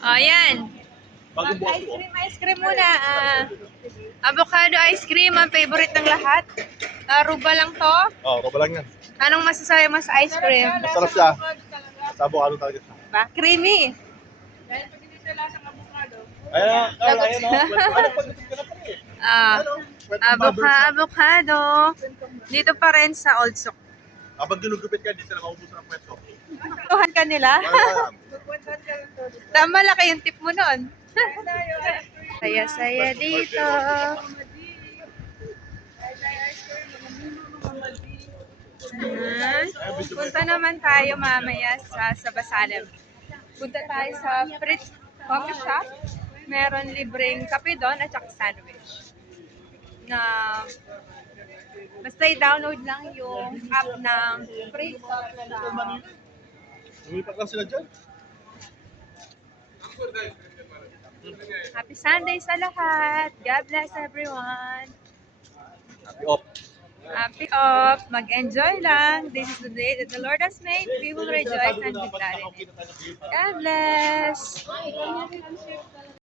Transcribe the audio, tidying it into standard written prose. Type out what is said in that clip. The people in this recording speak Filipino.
Ayan. Bagong bukas Ice po. cream, ice cream muna. Avocado ice cream, ang favorite ng lahat. Aruba lang to. Oo, oh, lang yan. Anong masasabi mo sa ice cream? Masarap siya. Sa avocado talaga siya. Ba? Creamy. Ayan, ayan, Avocado. Dito pa rin sa Old Souk. Habang ginugupit ka, di sila maubusan ng pwesto. Tuhan ka nila. Tama, malaki yung tip mo nun. Saya-saya dito. Punta naman tayo mamaya sa Basalem. Punta tayo sa Fritz Coffee Shop. Meron libreng kape doon at saka sandwich. Na basta i-download lang yung app ng Fritz Coffee Shop. Lumipat lang sila dyan. Happy Sunday sa lahat. God bless everyone. Happy off. Happy off. Mag-enjoy lang. This is the day that the Lord has made. We will rejoice and be glad in it. God bless.